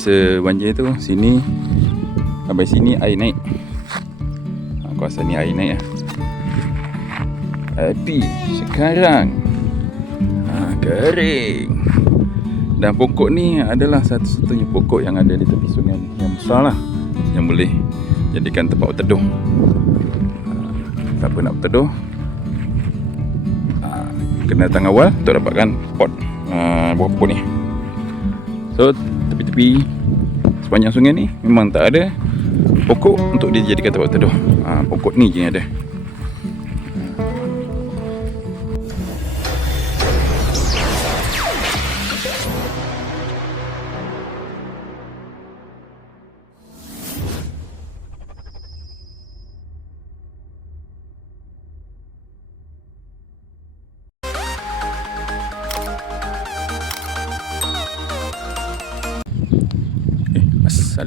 masa banjir tu sini, sampai sini air naik. Kawasan ni air naik lah. Tapi sekarang kering. Dan pokok ni adalah satu-satunya pokok yang ada di tepi sungai ni, yang besar lah, yang boleh jadikan tempat berteduh. Siapa nak berteduh, kena datang awal untuk dapatkan pot buah pokok ni. So tepi-tepi sepanjang sungai ni memang tak ada pokok untuk dijadikan tempat berteduh. Pokok ni je yang ada.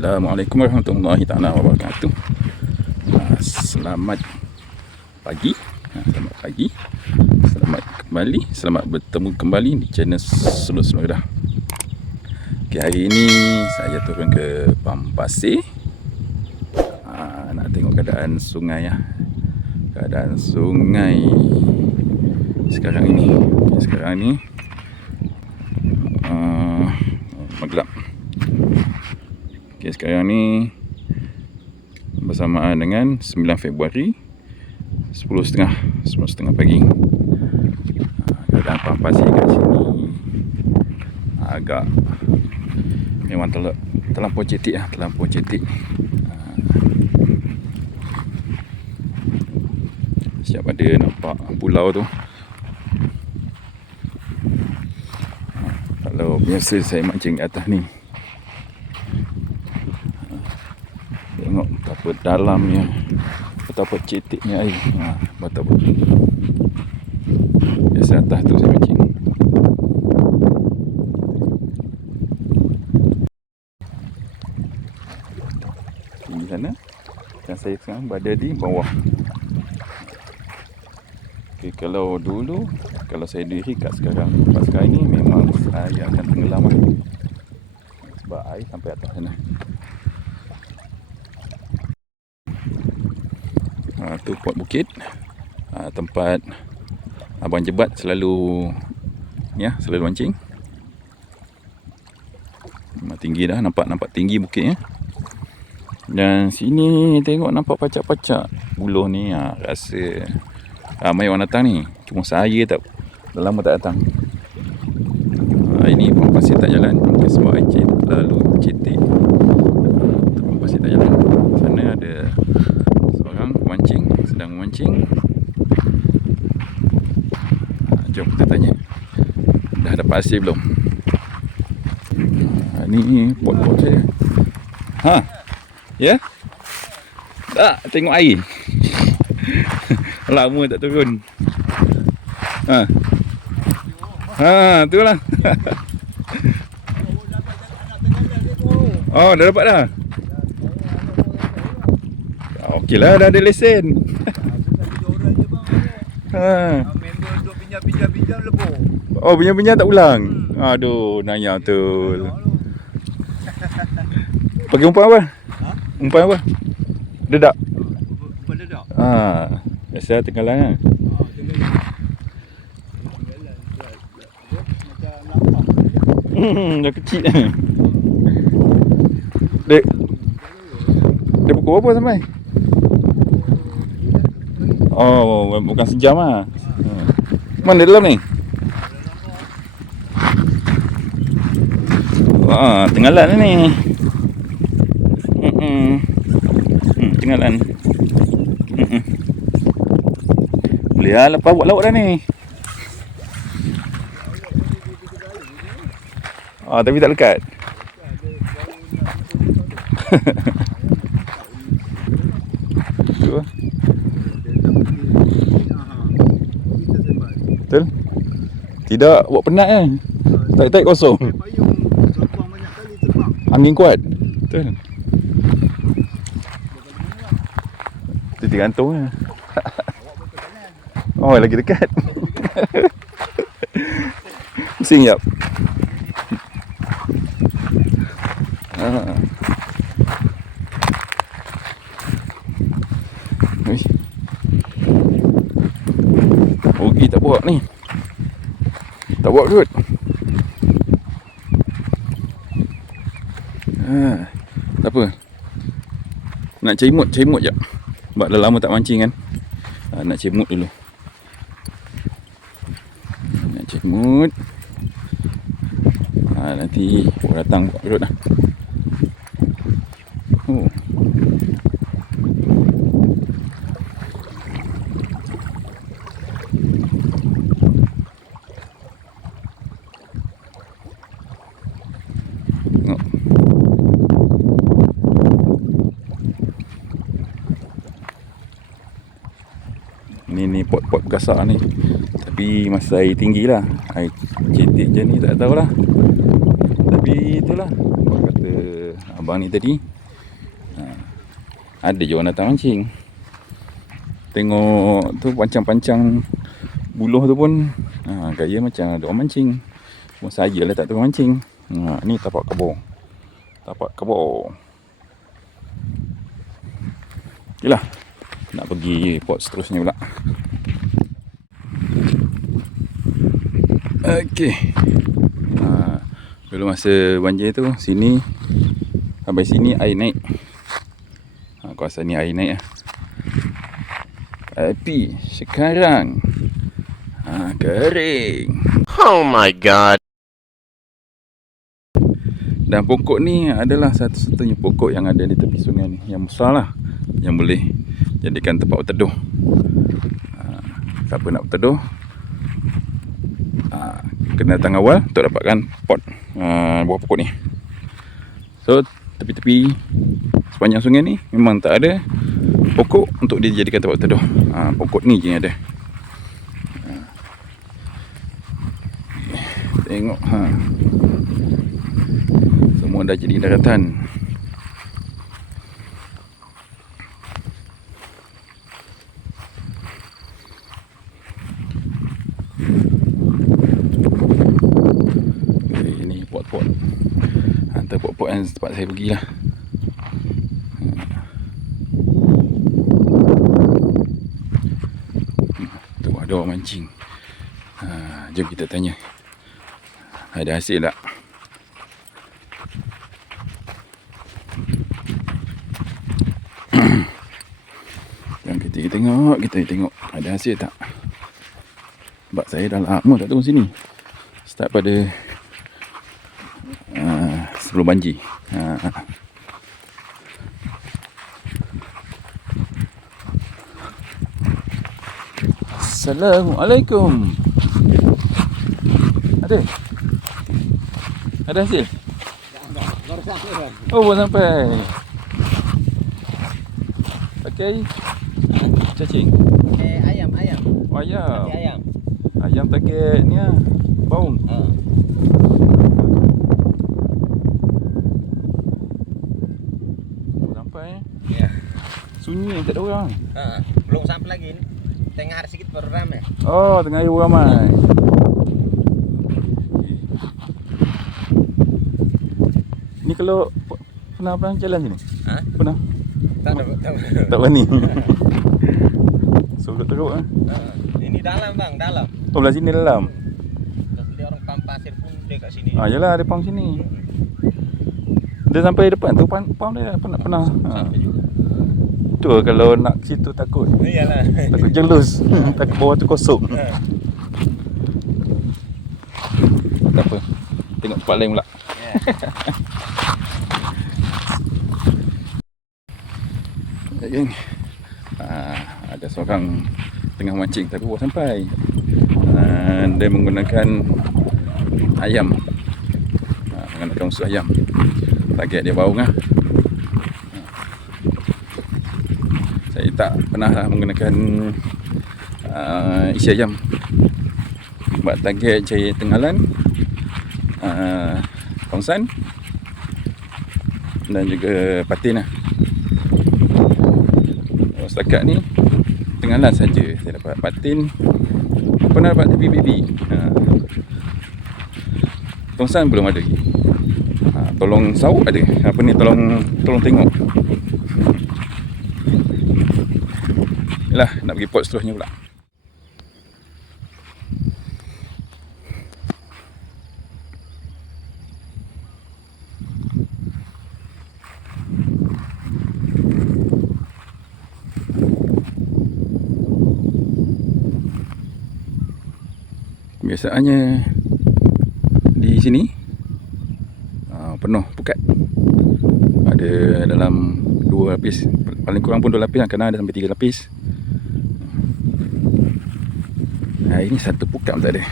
Assalamualaikum warahmatullahi ta'ala wabarakatuh. Selamat pagi. Selamat kembali. Selamat bertemu kembali di channel Suluk Seluruh. Okay, hari ini saya turun ke Pam Pasir. Nak tengok keadaan sungai ya. Keadaan sungai sekarang ini. Sekarang ni gelap. Okay, sekarang ni bersamaan dengan 9 Februari 10.30 pagi. Keadaan Pam Pasir kat sini agak memang terlampau cetik lah, terlampau cetik. Siap ada nampak pulau tu. Kalau biasa saya mancing kat atas ni, tengok betapa dalamnya, betapa cetiknya air. Betapa biasa atas tu saya mancing. Di sana, dan saya sekarang berada di bawah. Okay, kalau dulu, kalau saya diri kat sekarang, pas sekarang ni memang saya akan tenggelam lah. Sebab air sampai atas sana. Tu Port Bukit, tempat Abang Jebat selalu mancing. Memang tinggi dah, nampak tinggi bukit ya. Dan sini tengok nampak pacak-pacak buluh ni. Rasa ramai orang datang ni. Cuma saya dah lama tak datang. Ini Pam Pasir tak jalan sebab air terlalu cetik. Pam Pasir tak jalan. Sana ada seorang pemancing sedang memancing. Jom kita tanya, dah dapat hasil belum? Ni pot-pot saya. Ya? Tak, tengok air. Lama tak turun. Tu lah. Oh, dah dapat dah. Okey lah, dah ada lesen. Pinjam lebur. Oh, pinjam tak ulang. Aduh, nanya betul. Pakai umpan apa? Umpan apa? Dedak. Umpan dedak. Biasa tenggelam kan. Dah kecil. Dek. Dia pukul berapa sampai? Oh, bukan sejam lah. Mana dalam ni? Tenggelam ni. Tenggelam. Boleh lah, lepas buat lauk dah ni. Tapi tak lekat. Betul? Tidak buat penat kan? Tarik-tarik kosong. Angin kuat. Betul. Itu tergantung lah. Oh, lagi dekat. Pusing jap. Ha. Wih. Rugi tak bawa ni. Tak bawa kot. Tak apa. Nak cari mood je. Sebab dah lama tak mancing kan. Nak cari mood dulu. Nak cari mood. Nanti orang datang buat perut lah. Oh. Tengok. Ni pot-pot gasak ni. Tapi masa air tinggi lah. Air cetek je ni tak tahulah. Tapi itulah apa kata abang ni tadi. Ada je orang datang mancing. Tengok tu pancang-pancang buluh tu pun gaya macam ada orang mancing. Cuma saya lah tak tahu mancing. Ni tapak kebor. Okeylah. Nak pergi pot seterusnya pula. Okey. Dulu masa banjir tu sini sampai sini air naik. Kawasan ni air naik lah. Tapi sekarang kering. Oh my god. Dan pokok ni adalah satu-satunya pokok yang ada di tepi sungai ni, yang besar lah, yang boleh jadikan tempat berteduh. Siapa nak berteduh, kena datang awal untuk dapatkan pot buah pokok ni. So tepi-tepi sepanjang sungai ni memang tak ada pokok untuk dijadikan tempat berteduh. Pokok ni je yang ada. Tengok semua dah jadi daratan. Ini pot-pot. Antara pot-pot yang tempat saya pergilah. Tu ada orang mancing. Jom kita tanya. Ada hasil tak? Jom kita tengok ada hasil tak? Sebab saya dah lama tak turun sini. Start pada sebelum banjir. Assalamualaikum. Ada hasil? Baru sampai. Oh, baru sampai. Pakai cacing. Ayam. Oh, ayam. Ayam. Ayam target ni lah. Baung. Baru sampai. Ya. Sunyi tak ada orang. Belum sampai lagi ni. Tengah hari sikit baru ramai. Oh, tengah hari ramai. Ni kalau pernah jalan sini? Pernah? Tak berani. Sulit teruk ah. Ini dalam bang, dalam. Oh, belah sini dalam. Terus dia orang pam pasir pun dia kat sini. Yalah ada pam sini. Dia sampai depan tu pam dia pernah. Sampai juga. Tu kalau nak ke situ takut. Iyalah. Takut jelus. Takut bawah tu kosong. Tak apa. Tengok tempat lain pula. Geng. Ada seorang tengah mancing tapi baru sampai. Dia menggunakan ayam. Menggunakan usus ayam. Target dia baung lah. Saya tak pernah lah menggunakan isi ayam. Buat target cari tenghalan, tongsan dan juga patin lah. Setakat ni tenghalan saja saya dapat. Patin pernah dapat tapi baby. Tongsan belum ada lagi. tolong sauk ada. Apa ni, tolong tengok. Yalah, nak pergi pot seterusnya pula. Biasaannya di sini penuh pukat. Ada dalam 2 lapis, paling kurang pun 2 lapis, kadang ada sampai 3 lapis. Ini satu pukat pun tak ada.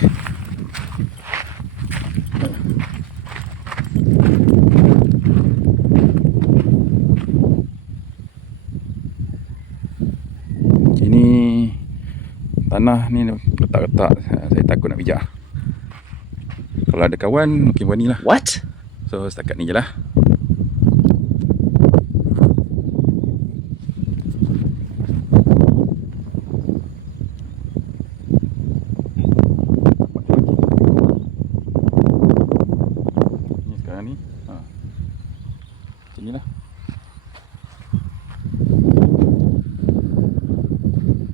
Ini tanah ni retak-retak, saya takut nak pijak. Kalau ada kawan mungkin berani lah. What? So setakat ni je lah. Ni sekarang ni macam ni lah.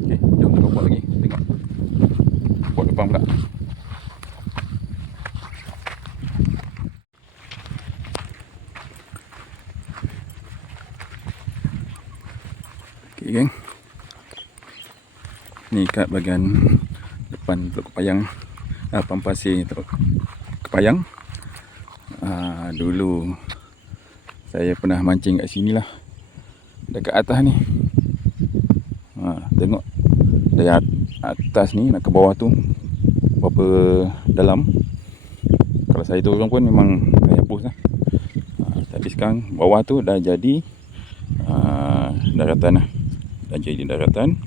Okay, jom tengok pot lagi. Tengok pot depan pula. Okay, geng. Ni kat bahagian depan Teluk Kepayang, Pampasir Teluk Kepayang. Dulu saya pernah mancing kat sini lah, dekat atas ni. Tengok dari atas ni nak ke bawah tu berapa dalam. Kalau saya turun pun memang saya hapus lah. Tapi sekarang bawah tu dah jadi daratan lah. Dah jadi daratan.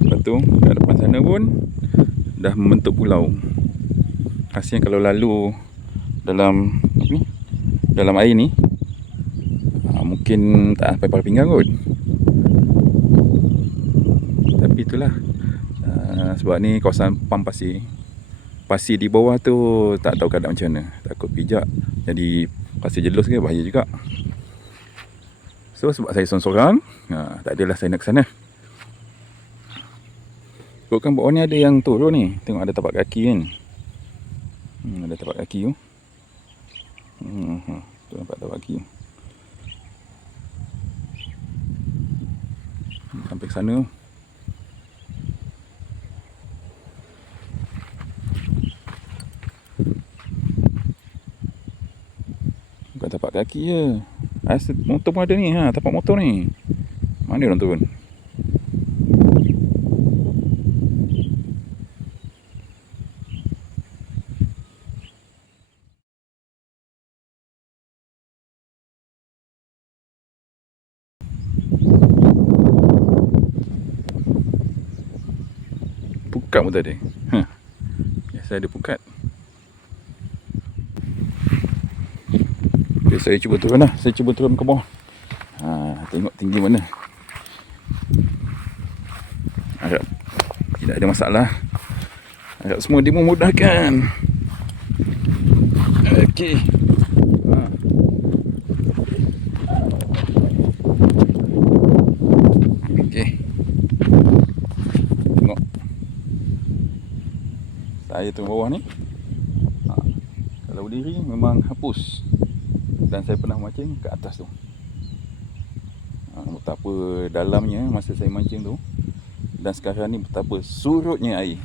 Lepas tu kat depan sana pun dah membentuk pulau. Kasihan kalau lalu dalam dalam air ni, mungkin tak sampai pala pinggang kot. Tapi itulah, sebab ni kawasan Pampasir. Pasir di bawah tu tak tahu keadaan macam mana. Takut pijak jadi pasir jelus ke, bahaya juga. So sebab saya sorang-sorang, tak adalah saya nak ke sana. Kan bawah ni ada yang turun ni. Tengok ada tapak kaki kan. Ada tapak kaki tu. Tu nampak tapak kaki tu. Sampai ke sana. Bukan tapak kaki je. Motor pun ada ni. Tapak motor ni. Mana orang turun? Pukat pun tak ada. Biasa ada pukat. Okay, saya cuba turun lah. Saya cuba turun ke bawah. Tengok tinggi mana. Harap tidak ada masalah. Harap semua dimudahkan. Okey. Okey. Tengok. Saya turun bawah ni. Kalau berdiri memang hapus. Dan saya pernah mancing ke atas tu. Betapa dalamnya masa saya mancing tu. Dan sekarang ni betapa surutnya air.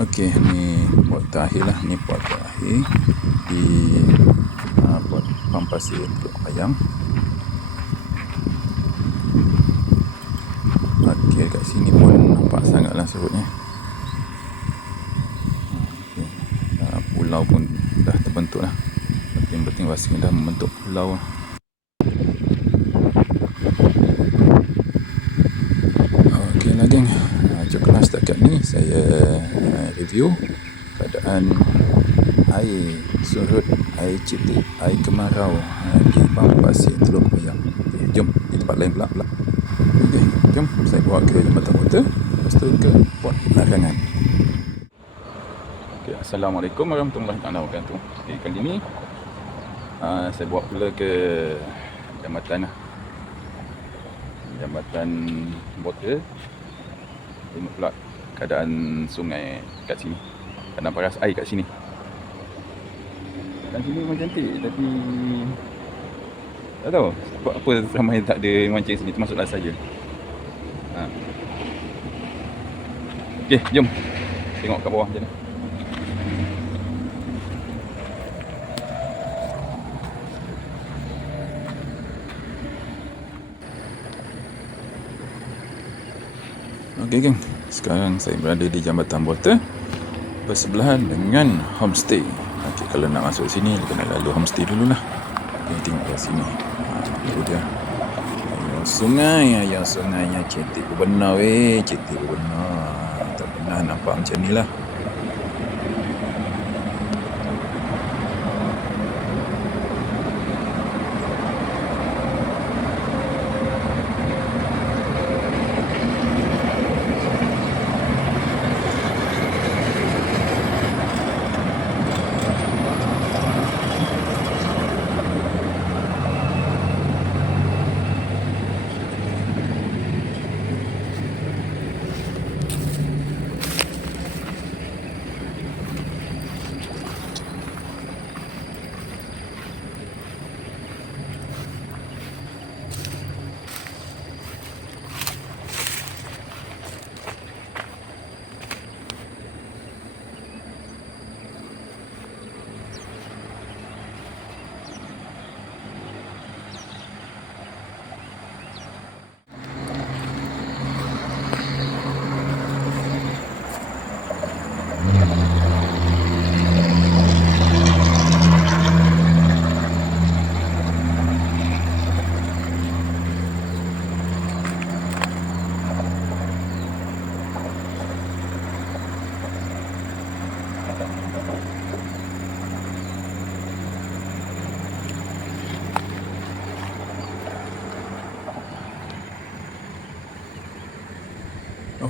Okey, ni pot terakhir lah. Ni pot terakhir di pot Pampasir Teluk Kepayang. Okey, kat sini pun nampak sangatlah surutnya. Okay. Pulau pun dah terbentuk lah. Yang penting rasanya dah membentuk pulau lah. Okey lah geng, cukuplah setakat ni saya review keadaan air surut, air cetek, air kemarau di pam pasir Teluk Payang. Okay, jom di tempat lain pula. Okay, jom saya bawa ke jambatan motor, lepas tu ke Port Larangan. Okay, Assalamualaikum warahmatullahi wabarakatuh. Okay, kali ni saya bawa pula ke jambatan motor. Tengok pula keadaan sungai kat sini, keadaan paras air kat sini. Kat sini memang cantik, tapi tak tahu sebab apa ramai tak ada mancing sini, termasuklah saya. Okey, jom tengok kat bawah macam mana. Okey geng, sekarang saya berada di Jambatan Water bersebelahan dengan homestay. Okey, kalau nak masuk sini kena lalu homestay dululah. Okey, tengok kat sini. Itu dia. Air sungainya cetek benar cetek benar. Tak pernah nampak macam ni lah.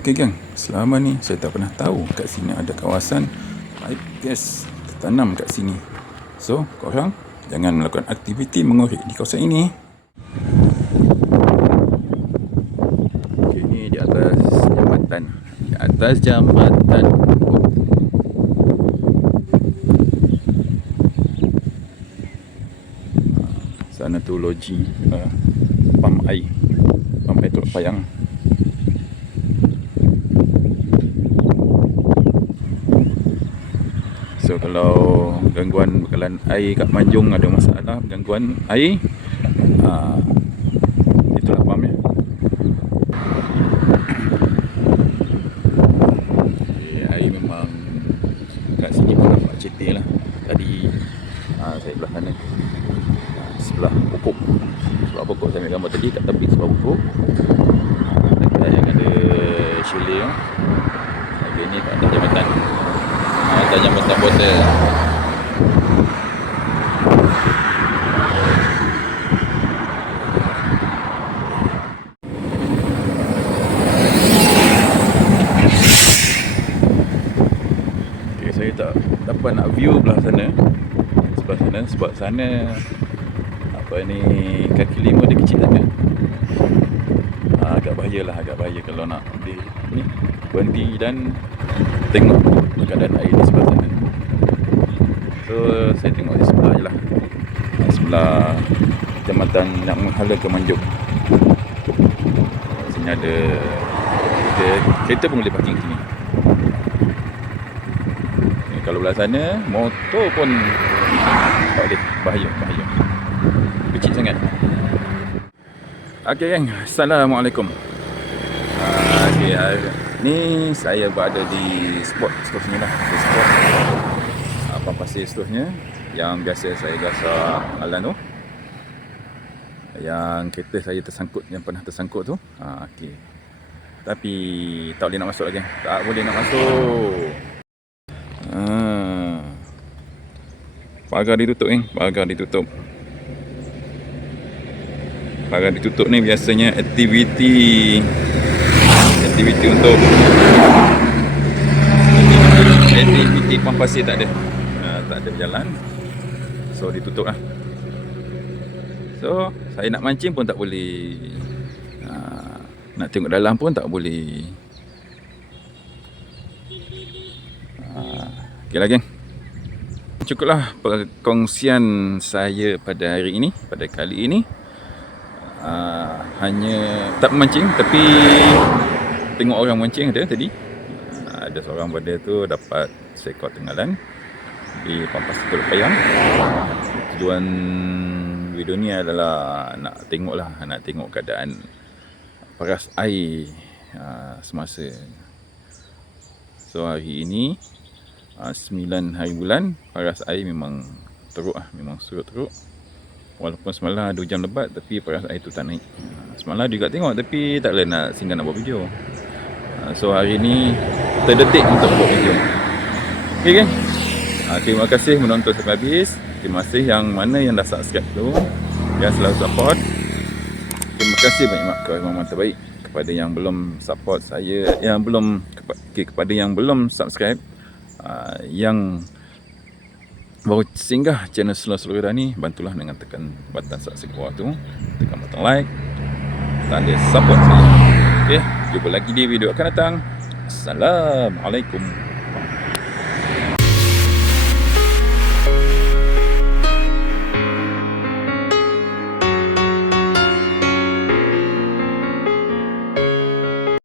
Okey gang, selama ni saya tak pernah tahu kat sini ada kawasan pipe gas tertanam kat sini. So, korang jangan melakukan aktiviti mengorek di kawasan ini. Okey, ni di atas jambatan. Di atas jambatan. Sana tu loji pam air Teluk Payang. So kalau gangguan bekalan air kat Manjung ada masalah gangguan air, itulah pam ya. Air memang kat sini pun nampak cetek lah. Tadi saya belah sana, sebelah pokok saya ambil gambar tadi kat tepi sebelah pokok. Dekat yang ada chalet tu. Okey, ni kat atas jambatan. Atas jambatan botol. Okay, saya tak dapat nak view belah sana, sebelah sana, sebab sana kaki lima dia kecil sangat. Agak bahaya kalau nak berhenti dan tengok keadaan air di sebelah sana. So saya tengok di sebelah je lah, sebelah jambatan yang menghala ke Manjung. Sini ada kereta pun boleh parking sini. Kalau belah sana motor pun tak boleh, bahaya kecil sangat. Okey gang, Assalamualaikum. Okey, ni saya berada di spot seterusnya lah. Spot pam pasir seterusnya yang biasa saya gasak alan tu, yang kereta saya tersangkut, yang pernah tersangkut tu. Okey, tapi tak boleh nak masuk lagi. Tak boleh nak masuk. Pagar ditutup pagar ditutup. Pagar ditutup ni biasanya aktiviti untuk aktiviti pump pasir tak ada. Tak ada berjalan. So ditutup lah. So saya nak mancing pun tak boleh. Nak tengok dalam pun tak boleh. Okeylah geng. Cukuplah perkongsian saya pada hari ini, pada kali ini. Hanya tak memancing tapi tengok orang mancing ada tadi. Ada seorang pada tu dapat seekor tenggalan di Pampas Pulau Payang. Tujuan video ni adalah nak tengok keadaan paras air semasa. So hari ini 9 hari bulan, paras air memang teruk memang surut teruk. Walaupun semalam ada hujan lebat tapi paras air tu tak naik. Semalam juga tengok tapi tak boleh nak singgah nak buat video. So hari ni terdetik untuk buat video. Okay kan? Terima kasih menonton sampai habis. Terima kasih yang mana yang dah subscribe tu, yang selalu support. Terima kasih banyak kerana terbaik kepada yang belum support saya, yang belum kepada yang belum subscribe, yang baru singgah channel Slow Rani, bantulah dengan tekan button subscribe bawah tu, tekan button like, tanda support saya. Okay, jumpa lagi di video akan datang. Assalamualaikum.